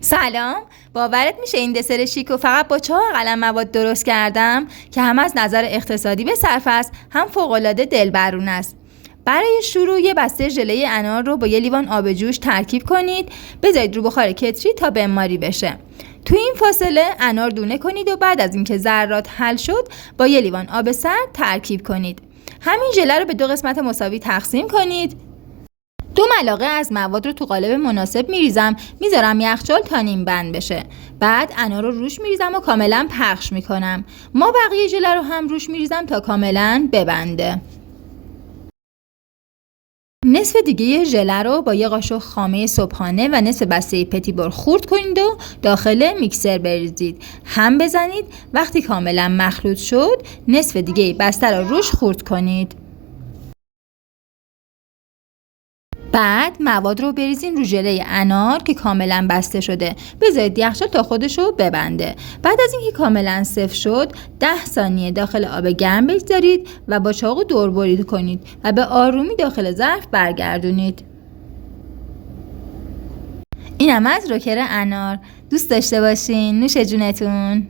سلام. باورت میشه این دسر شیک و فقط با 4 قلم مواد درست کردم که هم از نظر اقتصادی به صرف است، هم فوق‌العاده دلبرون است. برای شروع یه بسته ژله انار رو با یه لیوان آب جوش ترکیب کنید. بذارید رو بخار کتری تا بماری بشه. تو این فاصله انار دونه کنید و بعد از اینکه ذرات حل شد با یه لیوان آب سرد ترکیب کنید. همین ژله رو به 2 قسمت مساوی تقسیم کنید. 2 ملعقه از مواد رو تو قالب مناسب میریزم، میذارم یخچال تا نیم بند بشه. بعد انار رو روش میریزم و کاملا پخش میکنم. ما بقیه ژله رو هم روش میریزم تا کاملا ببنده. نصف دیگه ژله رو با یه قاشق خامه صبحانه و نصف بسته پتی بور خورد کنید و داخل میکسر بریزید. هم بزنید. وقتی کاملا مخلوط شد، نصف دیگه بسته رو روش خورد کنید. بعد مواد رو بریزین رو ژله انار که کاملا بسته شده. بذارید یخچال تا خودشو ببنده. بعد از اینکه کاملا سفت شد 10 ثانیه داخل آب گرم بگذارید و با چاقو دور برید کنید و به آرومی داخل ظرف برگردونید. اینم از روکر انار. دوست داشته باشین. نوش جونتون.